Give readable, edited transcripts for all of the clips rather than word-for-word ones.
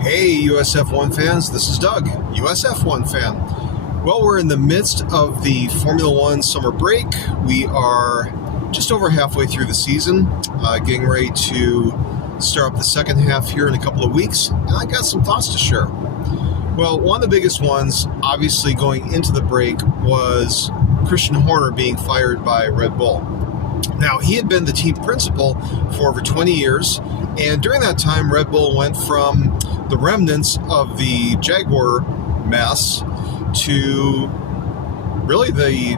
Hey, USF1 fans, this is Doug, USF1 fan. Well, we're in the midst of the Formula One summer break. We are just over halfway through the season, getting ready to start up the second half here in a couple of weeks, and I got some thoughts to share. Well, one of the biggest ones, obviously going into the break, was Christian Horner being fired by Red Bull. Now, he had been the team principal for over 20 years, and during that time, Red Bull went from the remnants of the Jaguar mess to really the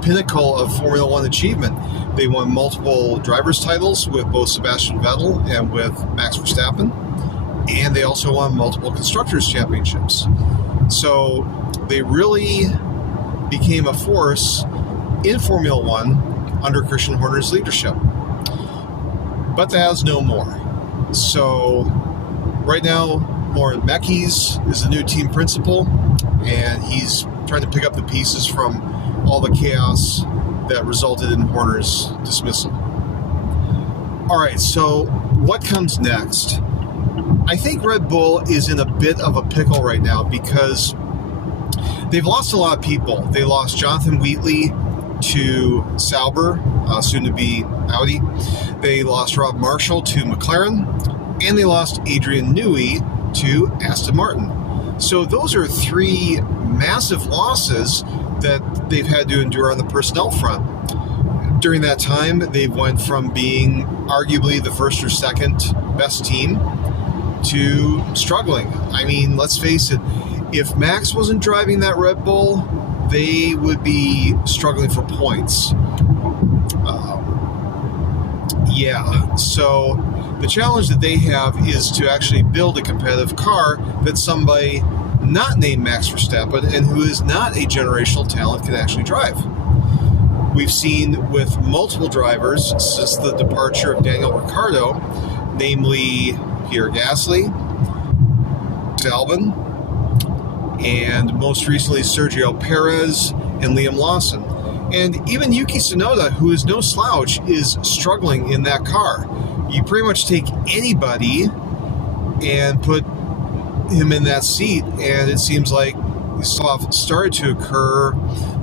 pinnacle of Formula One achievement. They won multiple drivers' titles with both Sebastian Vettel and with Max Verstappen, and they also won multiple constructors' championships. So they really became a force in Formula One under Christian Horner's leadership. But that is no more. So right now, Lauren Mekes is the new team principal, and he's trying to pick up the pieces from all the chaos that resulted in Horner's dismissal. All right, so what comes next? I think Red Bull is in a bit of a pickle right now because they've lost a lot of people. They lost Jonathan Wheatley to Sauber, soon to be Audi. They lost Rob Marshall to McLaren, and they lost Adrian Newey to Aston Martin. So those are three massive losses that they've had to endure on the personnel front. During that time, they went from being arguably the first or second best team to struggling. I mean, let's face it, if Max wasn't driving that Red Bull, they would be struggling for points. So the challenge that they have is to actually build a competitive car that somebody not named Max Verstappen and who is not a generational talent can actually drive. We've seen with multiple drivers since the departure of Daniel Ricciardo, namely Pierre Gasly, Albon, and most recently Sergio Perez and Liam Lawson. And even Yuki Tsunoda, who is no slouch, is struggling in that car. You pretty much take anybody and put him in that seat, and it seems like stuff started to occur,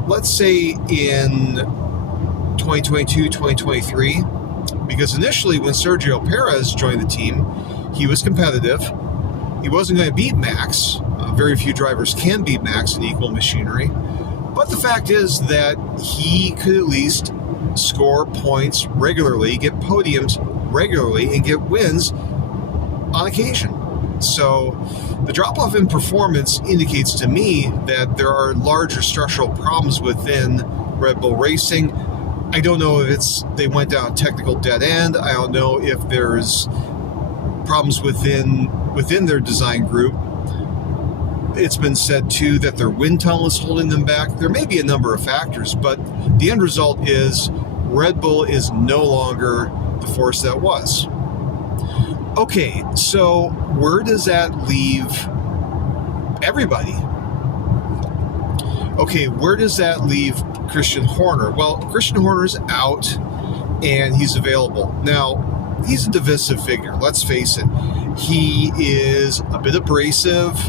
let's say in 2022, 2023, because initially when Sergio Perez joined the team, he was competitive. He wasn't going to beat Max. Very few drivers can beat Max in equal machinery. But the fact is that he could at least score points regularly, get podiums regularly, and get wins on occasion. So the drop-off in performance indicates to me that there are larger structural problems within Red Bull Racing. I don't know if they went down a technical dead end. I don't know if there's problems within their design group. It's been said, too, that their wind tunnel is holding them back. There may be a number of factors, but the end result is Red Bull is no longer the force that was. Okay, so where does that leave everybody? Okay, where does that leave Christian Horner? Well, Christian Horner's out, and he's available. Now, he's a divisive figure, let's face it. He is a bit abrasive,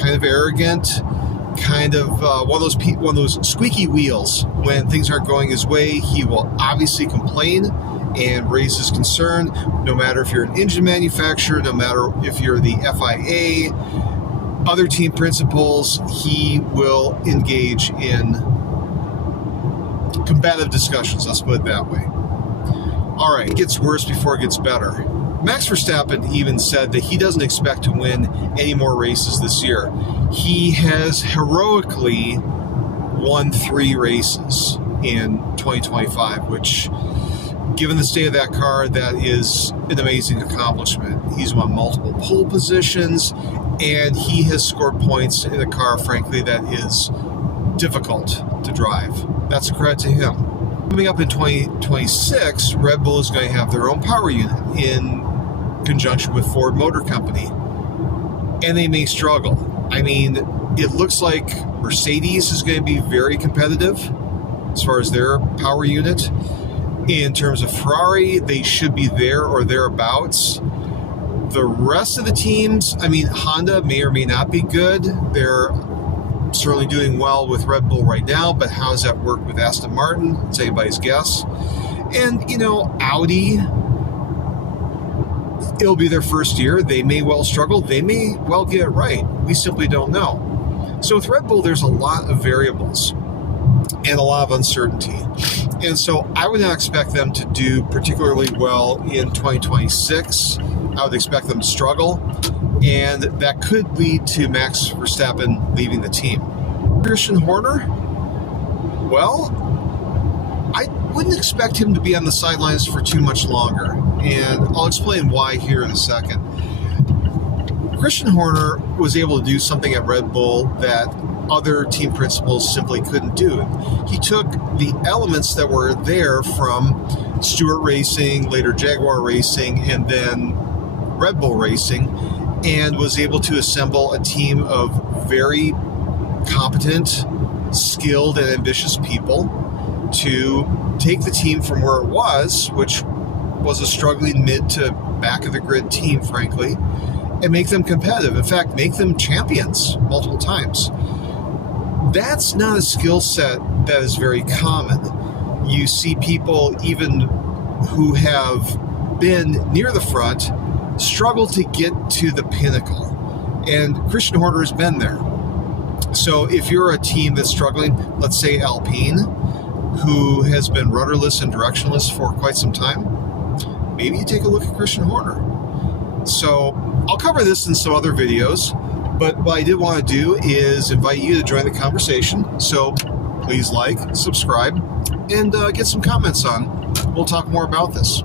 kind of arrogant, kind of one of those squeaky wheels. When things aren't going his way, he will obviously complain and raise his concern, no matter if you're an engine manufacturer, no matter if you're the FIA, other team principals. He will engage in combative discussions, let's put it that way. All right, it gets worse before it gets better. Max Verstappen even said that he doesn't expect to win any more races this year. He has heroically won 3 races in 2025, which, given the state of that car, that is an amazing accomplishment. He's won multiple pole positions, and he has scored points in a car, frankly, that is difficult to drive. That's a credit to him. Coming up in 2026, Red Bull is going to have their own power unit in conjunction with Ford Motor Company, and they may struggle. I mean, it looks like Mercedes is going to be very competitive as far as their power unit. In terms of Ferrari, they should be there or thereabouts. The rest of the teams, I mean, Honda may or may not be good. They're certainly doing well with Red Bull right now, but how does that work with Aston Martin? It's anybody's guess. And, Audi, it'll be their first year. They may well struggle. They may well get it right. We simply don't know. So with Red Bull, there's a lot of variables and a lot of uncertainty. And so I would not expect them to do particularly well in 2026. I would expect them to struggle, and that could lead to Max Verstappen leaving the team. Christian Horner, well, I wouldn't expect him to be on the sidelines for too much longer, and I'll explain why here in a second. Christian Horner was able to do something at Red Bull that other team principals simply couldn't do. He took the elements that were there from Stewart Racing, later Jaguar Racing, and then Red Bull Racing, and was able to assemble a team of very competent, skilled, and ambitious people to take the team from where it was, which was a struggling mid to back of the grid team, frankly, and make them competitive. In fact, make them champions multiple times. That's not a skill set that is very common. You see people even who have been near the front struggle to get to the pinnacle. And Christian Horner has been there. So if you're a team that's struggling, let's say Alpine, who has been rudderless and directionless for quite some time, maybe you take a look at Christian Horner. So I'll cover this in some other videos, but what I did want to do is invite you to join the conversation. So please like, subscribe, and get some comments on. We'll talk more about this.